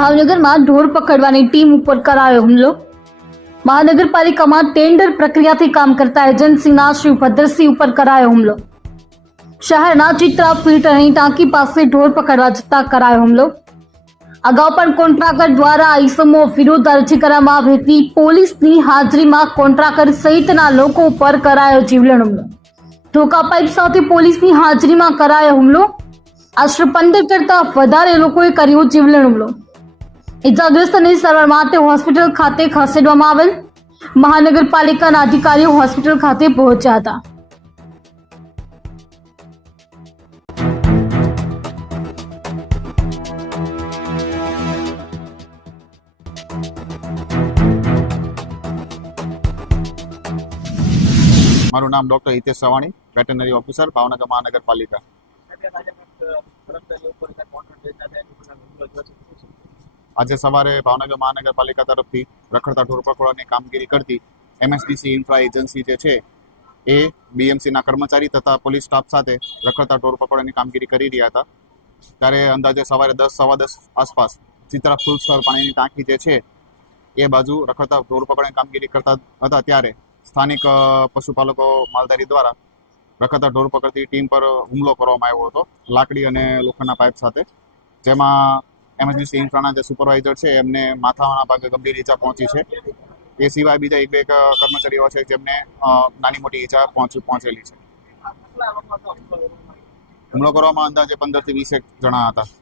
ભાવનગરમાં ઢોર પકડવાની ટીમ ઉપર કરાયો હુમલો। મહાનગરપાલિકામાં ટેન્ડર પ્રક્રિયાથી કામ કરતા એજન્સીના શ્રી ભદ્રસિંહ ઉપર કરાયો હુમલો। શહેરના ચિત્રા ફિલ્ટરની ટાંકી પાસે ઢોર પકડવા જતા કરાયો હુમલો। અગાઉ પણ કોન્ટ્રાક્ટર દ્વારા ઈસમો વિરુદ્ધ અરજી કરવામાં આવી હતી। પોલીસની હાજરીમાં કોન્ટ્રાક્ટર સહિતના લોકો ઉપર કરાયો જીવલેણ હુમલો। ધોકા પાઇપ સાથે પોલીસની હાજરીમાં કરાયો હુમલો। આશરે 15 કરતા વધારે લોકોએ કર્યો જીવલેણ હુમલો। ઇજાગ્રસ્તને સારવાર માટે હોસ્પિટલ ખાતે ખસેડવામાં આવેલ। મહાનગરપાલિકાના અધિકારીઓ હોસ્પિટલ ખાતે પહોંચ્યા હતા। મારું નામ doctor Hitesh Savani, veterinary officer, Bhavnagar મહાનગરપાલિકા। આજે સવારે ભાવનગર મહાનગરપાલિકા તરફથી રખડતા ઢોર પકડવાની કામગીરી કરતી MSDC ઇન્ફ્રા એજન્સી જે છે એ BMCના કર્મચારી તથા પોલીસ સ્ટાફ સાથે રખડતા ઢોર પકડવાની કામગીરી કરી રહ્યા હતા। ત્યારે અંદાજે સવારે 10 સવા 10 આસપાસ ચિત્રા ફૂલ સ્તર પાણીની ટાંકી જે છે એ બાજુ રખડતા ઢોર પકડવાની કામગીરી કરતા હતા। ત્યારે સ્થાનિક પશુપાલકો માલધારી દ્વારા રખડતા ઢોર પકડતી ટીમ પર હુમલો કરવામાં આવ્યો હતો લાકડી અને લોખંડના પાઇપ સાથે, જેમાં MSDC ઇન્ફ્રાના જે સુપરવાઇઝર છે એમને માથાના ભાગે ગંભીર ઈજા પહોંચી છે। એ સિવાય બીજા એક બે કર્મચારીઓ છે જેમને નાની મોટી ઈજા પહોંચેલી છે। હુમલો કરવામાં અંદાજે 15 થી 20 જણા હતા।